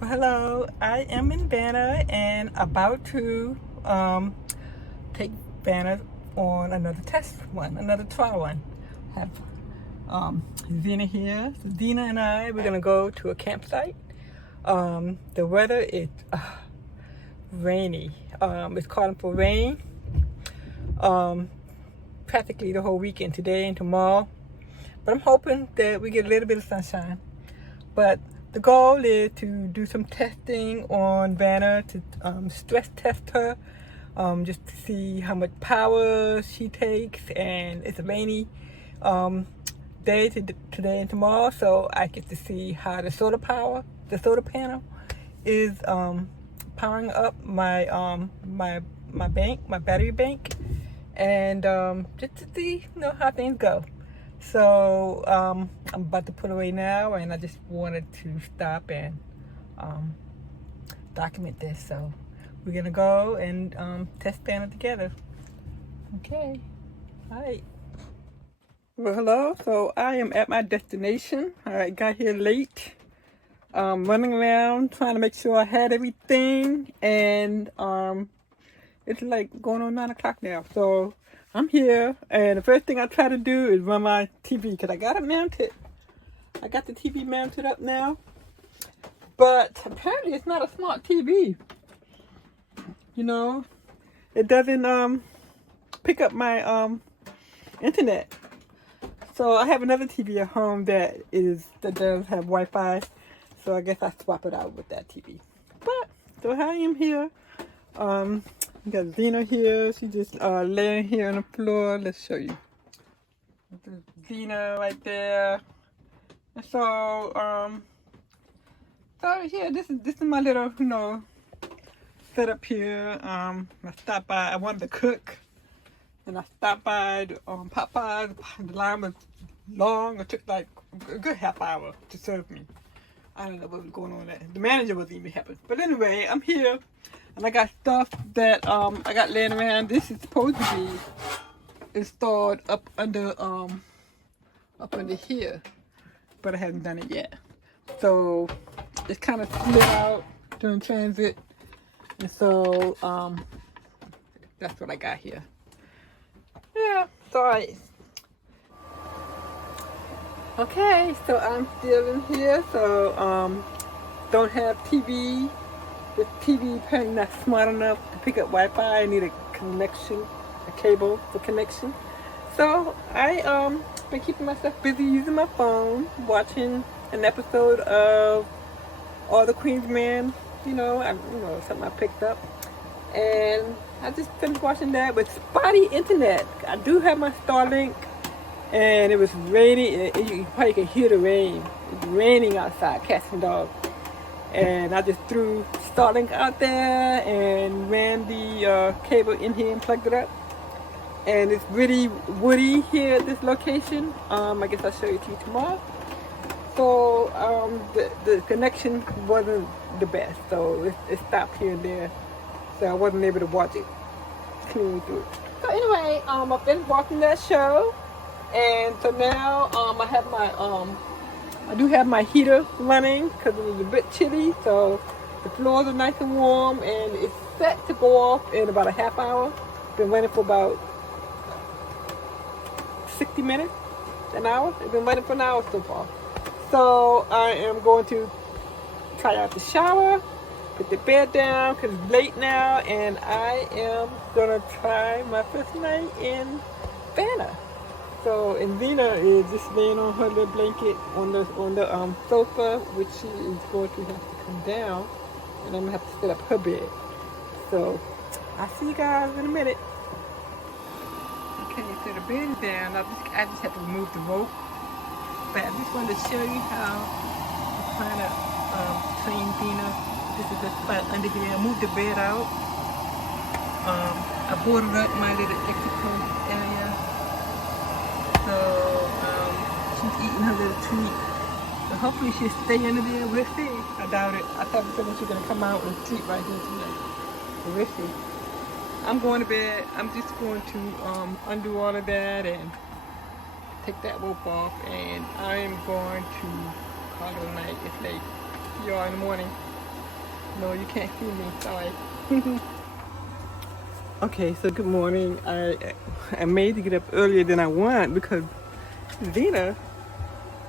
Well, hello, I am in Vanna and about to take Vanna on another trial one. Have Xena here. So Xena and we're gonna go to a campsite. The weather is rainy. It's calling for rain um, practically the whole weekend, today and tomorrow. But I'm hoping that we get a little bit of sunshine. But the goal is to do some testing on Vanna to stress test her, just to see how much power she takes. And it's a rainy day today and tomorrow, so I get to see how the solar panel is powering up my battery bank, and just to see how things go. So I'm about to put away now, and I just wanted to stop and document this. So we're gonna go and test Vanna together. Okay, all right. Well, hello. So I am at my destination. I got here late. Running around trying to make sure I had everything, and it's like going on 9 o'clock now. So I'm here, and the first thing I try to do is run my TV because I got it mounted. I got the TV mounted up now, but apparently it's not a smart TV. It doesn't pick up my internet. So I have another TV at home that does have Wi-Fi. So I guess I swap it out with that TV. But so I am here. We got Xena here. She just laying here on the floor. Let's show you. There's Xena right there. And so yeah, this is my little setup here. I stopped by. I wanted to cook, and I stopped by Popeyes. The line was long. It took like a good half hour to serve me. I don't know what was going on there. The manager wasn't even happy. But anyway, I'm here, and I got stuff that I got laying around. This is supposed to be installed up under here, but I haven't done it yet. So it's kind of slid out during transit, and so that's what I got here. Yeah, it's alright. Okay, so I'm still in here, so don't have TV. The TV apparently not smart enough to pick up Wi-Fi. I need a connection, a cable for connection. So I been keeping myself busy using my phone, watching an episode of All the Queen's Men. Something I picked up, and I just finished watching that with spotty internet. I do have my Starlink. And it was raining. You probably could hear the rain. It's raining outside, cats and dogs. And I just threw Starlink out there and ran the cable in here and plugged it up. And it's really woody here at this location. I guess I'll show you to you tomorrow. So the connection wasn't the best. So it stopped here and there. So I wasn't able to watch it clean through. So anyway, I've been watching that show. And so now I do have my heater running because it was a bit chilly. So the floors are nice and warm, and it's set to go off in about a half hour. Been running for about 60 minutes, an hour. I've been running for an hour so far. So I am going to try out the shower, put the bed down because it's late now, and I am gonna try my first night in Vanna. So, and Xena is just laying on her little blanket on the sofa, which she is going to have to come down, and I'm gonna have to set up her bed. So, I'll see you guys in a minute. Okay, so the bed is down. I just have to remove the rope, but I just wanted to show you how I'm trying to train Xena. This is the spot under here. I moved the bed out. I boarded up my little exercise area. So she's eating her little treat. So hopefully she'll stay under there. We'll see. I doubt it. I have a feeling she's gonna come out and sleep right here tonight. So we'll see. I'm going to bed. I'm just going to undo all of that and take that rope off, and I am going to call it a night. It's late. See y'all in the morning. No, you can't see me. Sorry. Okay, so good morning. I made to get up earlier than I want because Xena,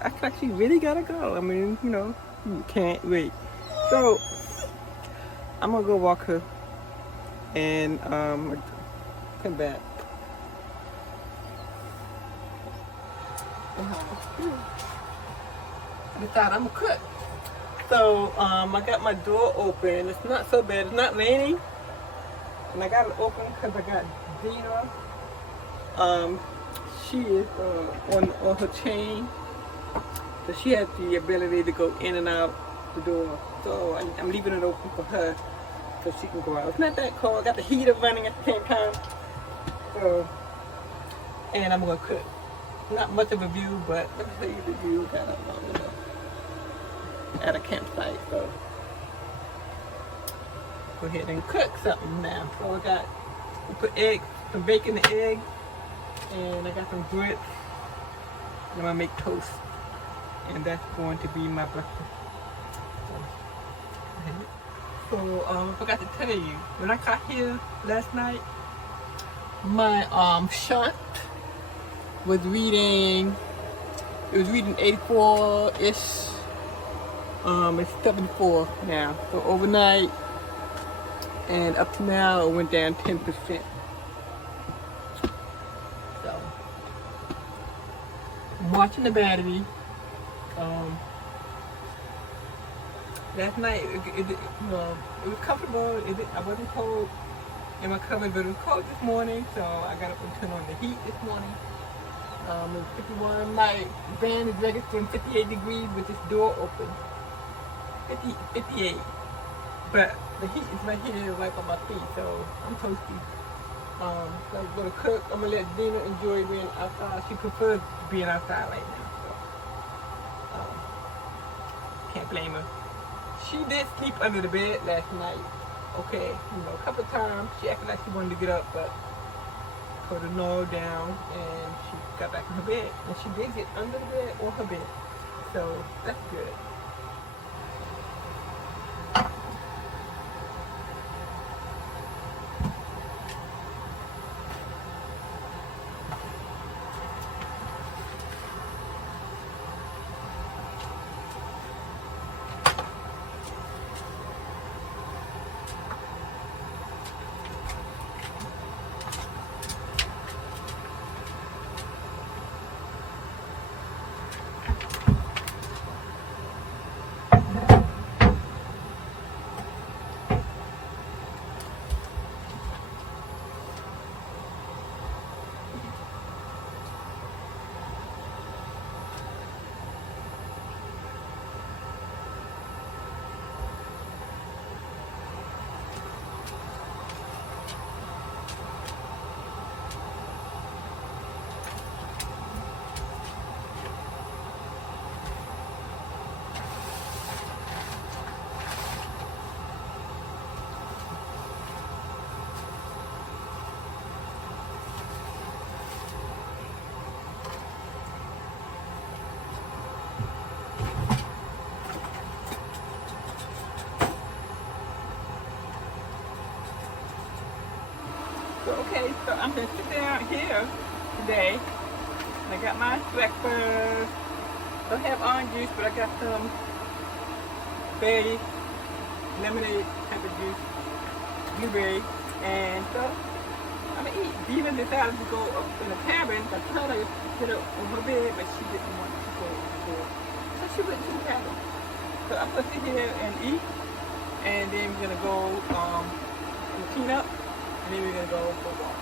I feel like she really gotta go. I mean, you can't wait. So I'm gonna go walk her and come back. I thought I'm gonna cook. So I got my door open. It's not so bad. It's not raining, and I got it open because I got Xena. She is on her chain, so she has the ability to go in and out the door. So I'm leaving it open for her so she can go out. It's not that cold. I got the heater running at the same time. So, and I'm gonna cook. Not much of a view, but let me show you the view. Got at a campsite. So go ahead and cook something now. So we put eggs, some bacon and egg, and I got some grits. I'm gonna make toast, and that's going to be my breakfast. So I forgot to tell you, when I got here last night, my shunt was reading. It was reading 84-ish. It's 74 now. So overnight and up to now, it went down 10%. So I'm watching the battery. Last night it was comfortable. I wasn't cold in my cupboard, but it was cold this morning. So I got up and turned on the heat this morning. It was 51. My van is registering 58 degrees with this door open. 58. But the heat is right here, right on my feet, so I'm toasty. So I'm gonna cook. I'm gonna let Xena enjoy being outside. She prefers being outside right now, so can't blame her. She did sleep under the bed last night. Okay, a couple of times she acted like she wanted to get up, but put her nose down and she got back in her bed. And she did get under the bed or her bed, so that's good. Okay, so I'm gonna sit down here today. I got my breakfast. Don't have orange juice, but I got some berry lemonade type of juice, blueberry, and so I'm gonna eat. Dina decided to go up in the cabin. I told her to sit up on her bed, but she didn't want to go upstairs, so she went to the cabin. So I'm gonna sit here and eat, and then we're gonna go clean up. And then we're gonna go for a walk.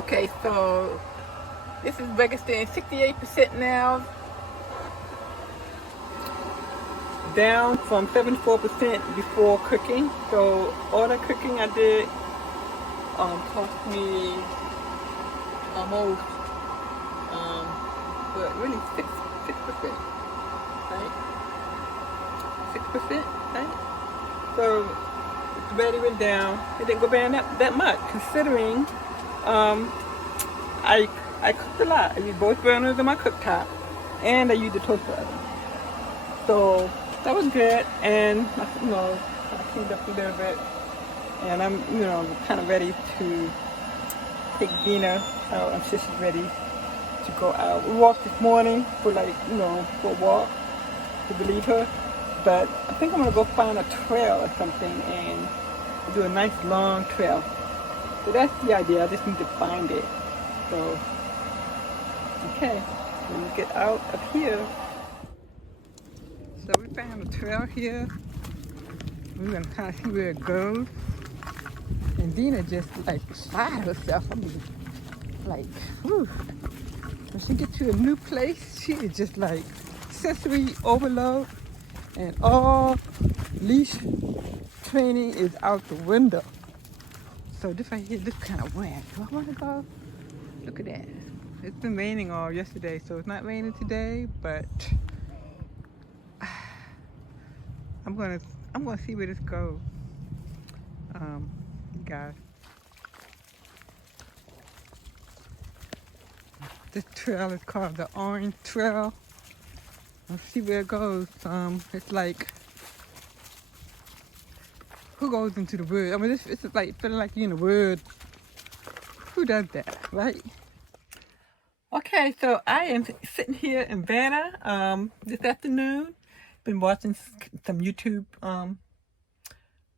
Okay, so this is registering 68% now, down from 74% before cooking. So all the cooking I did cost me almost, but really 6%, right? 6%, right? So the battery went down. It didn't go down that much, considering I cooked a lot. I used both burners on my cooktop, and I used the toaster oven. So that was good. And I cleaned up a little bit, and I'm kind of ready to take Dina out. I'm sure she's ready to go out. We walked this morning for for a walk to relieve her, but I think I'm gonna go find a trail or something and do a nice long trail. So that's the idea. I just need to find it. So okay, let me get out up here. So we found a trail here. We're gonna kind of see where it goes. And Dina just like beside herself. I mean, like, whew. When she gets to a new place, she is just like sensory overload, and all leash training is out the window. So this right here looks kind of wet. Do I want to go? Look at that. It's been raining all yesterday, so it's not raining today, but I'm gonna see where this goes. You guys. This trail is called the Orange Trail. Let's see where it goes. It's like, who goes into the woods? I mean, it's like feeling like you're in the woods. Who does that, right? Okay, so I am sitting here in Vanna this afternoon. Been watching some YouTube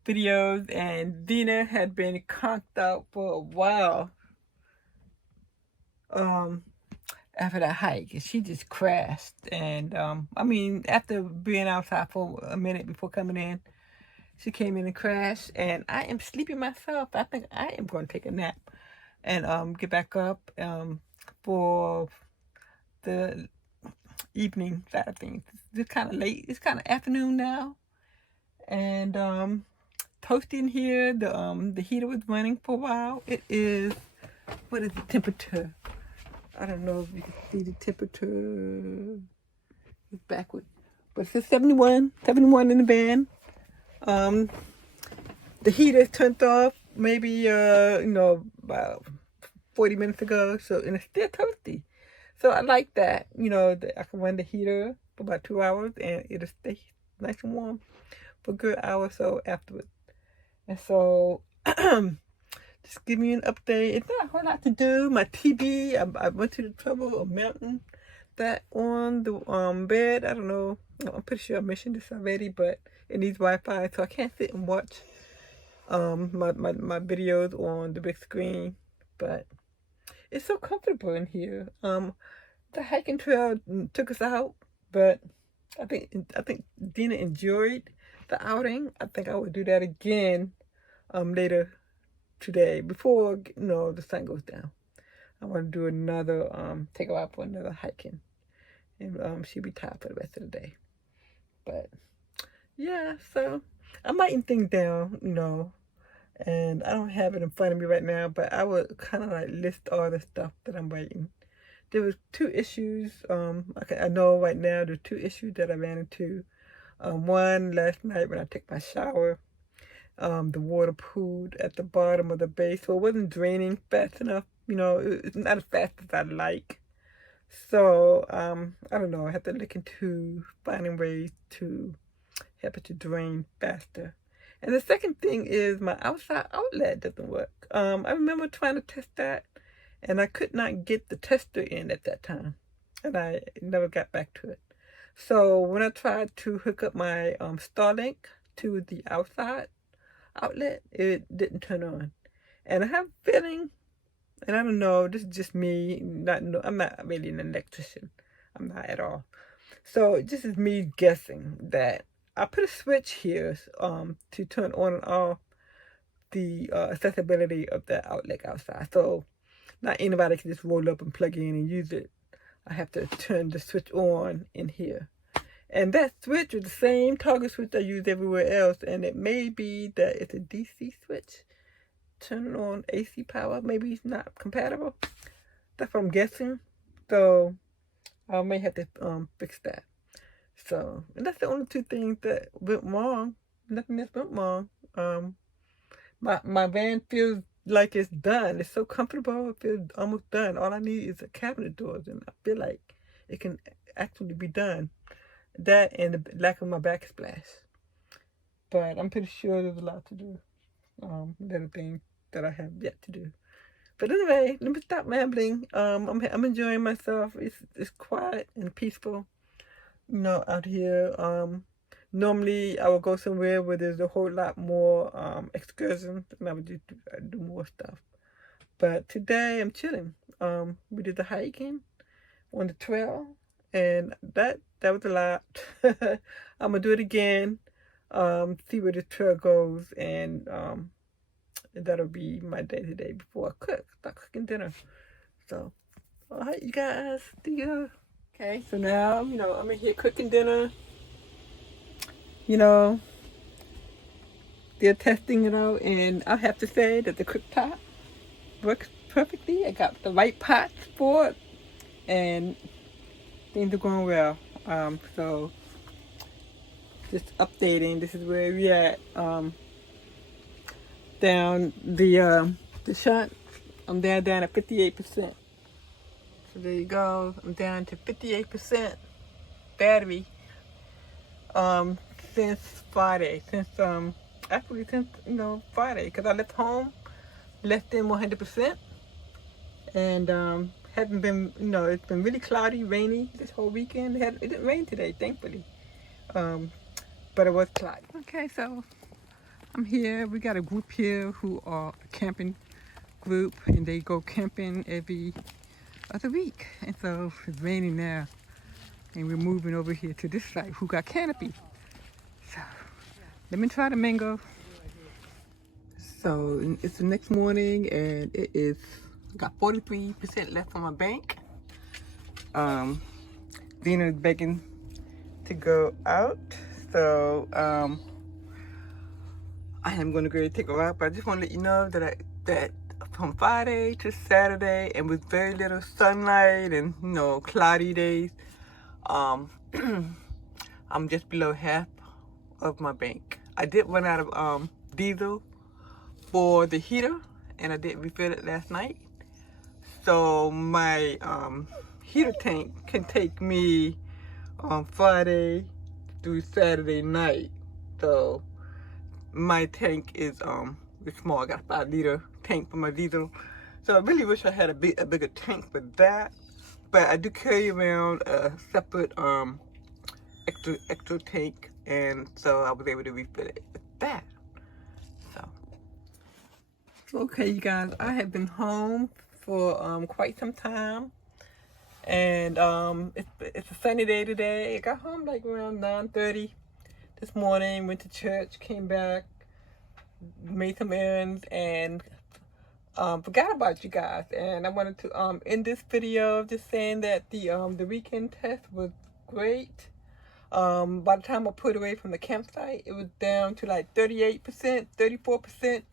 videos, and Dina had been conked out for a while after that hike, and she just crashed. And I mean, after being outside for a minute before coming in, she came in and crashed, and I am sleeping myself. I think I am going to take a nap and get back up for the evening side of things. It's kind of late. It's kind of afternoon now, and toasty in here. The heater was running for a while. It is, what is the temperature? I don't know if you can see the temperature. It's backward, but it says 71 in the van. The heater is turned off maybe about 40 minutes ago, so, and it's still toasty. So I like that, that I can run the heater for about 2 hours and it'll stay nice and warm for a good hour or so afterwards. And so just give me an update. It's not a whole lot to do. My TV, I went to the trouble of mounting that on the bed. I don't know. I'm pretty sure I mentioned this already, but it needs Wi-Fi, so I can't sit and watch my videos on the big screen. But it's so comfortable in here. The hiking trail took us out, but I think Dina enjoyed the outing. I think I would do that again later today before the sun goes down. I want to do another take her out for another hiking, and she'll be tired for the rest of the day. But yeah, so I'm writing things down, and I don't have it in front of me right now, but I would kind of like list all the stuff that I'm writing. There was 2 issues. I know right now there's 2 issues that I ran into. One last night when I took my shower, the water pooled at the bottom of the base, so it wasn't draining fast enough. It's not as fast as I'd like. So I don't know. I have to look into finding ways to help it to drain faster. And the second thing is my outside outlet doesn't work. I remember trying to test that, and I could not get the tester in at that time, and I never got back to it. So when I tried to hook up my Starlink to the outside outlet, it didn't turn on. And I have a feeling, and I don't know, this is just me, I'm not really an electrician. I'm not at all. So this is me guessing that I put a switch here to turn on and off the accessibility of the outlet outside. So not anybody can just roll up and plug in and use it. I have to turn the switch on in here. And that switch is the same toggle switch I use everywhere else. And it may be that it's a DC switch. Turning on AC power. Maybe it's not compatible. That's what I'm guessing. So I may have to fix that. So, and that's the only 2 things that went wrong. Nothing else went wrong. My van feels like it's done. It's so comfortable. It feels almost done. All I need is a cabinet doors, and I feel like it can actually be done. That and the lack of my backsplash. But I'm pretty sure there's a lot to do. Little things that I have yet to do. But anyway, let me stop rambling. I'm enjoying myself. It's quiet and peaceful, out here. Normally I would go somewhere where there's a whole lot more excursions, and I would just do more stuff. But today I'm chilling. We did the hiking on the trail, and that was a lot. I'm gonna do it again. See where the trail goes, and that'll be my day today before I start cooking dinner. So, all right, you guys, see ya. Okay, so now I'm in here cooking dinner. They're testing it out, and I have to say that the cooktop works perfectly. I got the right pots for it, and things are going well. So just updating. This is where we at. Down the shunt. I'm down at 58%. So there you go. I'm down to 58% battery. Since Friday. Since Friday, because I left home less than 100%, and hasn't been, it's been really cloudy, rainy this whole weekend. It didn't rain today, thankfully, but it was cloudy. Okay, so I'm here. We got a group here who are a camping group, and they go camping every other week. And so it's raining now, and we're moving over here to this side who got canopy. So let me try the mango. So it's the next morning, and it is got 43% left on my bank. Xena is begging to go out, so I am going to go take her out. But I just want to let you know that from Friday to Saturday, and with very little sunlight and cloudy days, I'm just below half of my bank. I did run out of diesel for the heater, and I did refill it last night. So my heater tank can take me on Friday through Saturday night. So my tank is small. I got a 5-liter tank for my diesel. So I really wish I had a bigger tank for that. But I do carry around a separate extra tank, and so I was able to refill it with that. So okay, you guys, I have been home for quite some time, and it's a sunny day today. I got home like around 9:30 this morning. Went to church, came back, made some errands, and forgot about you guys. And I wanted to end this video just saying that the weekend test was great. By the time I put away from the campsite, it was down to like 38%, 34%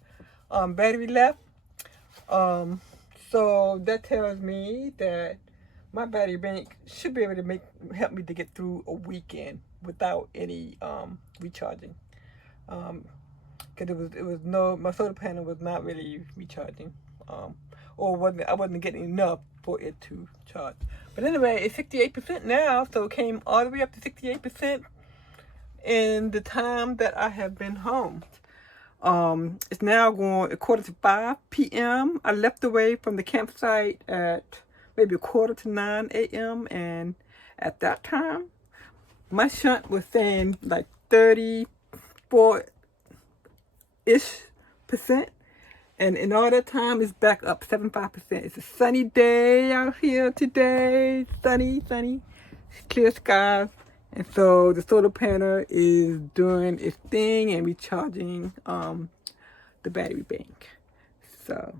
battery left. So that tells me that my battery bank should be able to help me to get through a weekend without any recharging. Because my solar panel was not really recharging, or I wasn't getting enough for it to charge. But anyway, it's 68% now, so it came all the way up to 68% in the time that I have been home. It's now going 4:45 p.m. I left away from the campsite at maybe 8:45 a.m. and at that time, my shunt was saying like 34-ish%, and in all that time, it's back up 75%. It's a sunny day out here today, sunny, clear skies. And so the solar panel is doing its thing and recharging the battery bank. So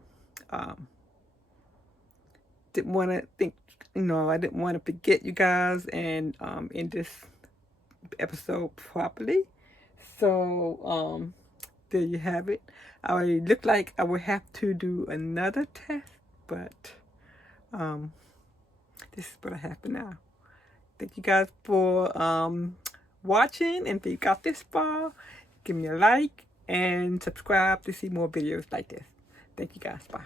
didn't want to I didn't want to forget you guys and end this episode properly. So there you have it. I look like I will have to do another test, but this is what I have for now. Thank you guys for watching, and if you got this far, give me a like and subscribe to see more videos like this. Thank you guys. Bye.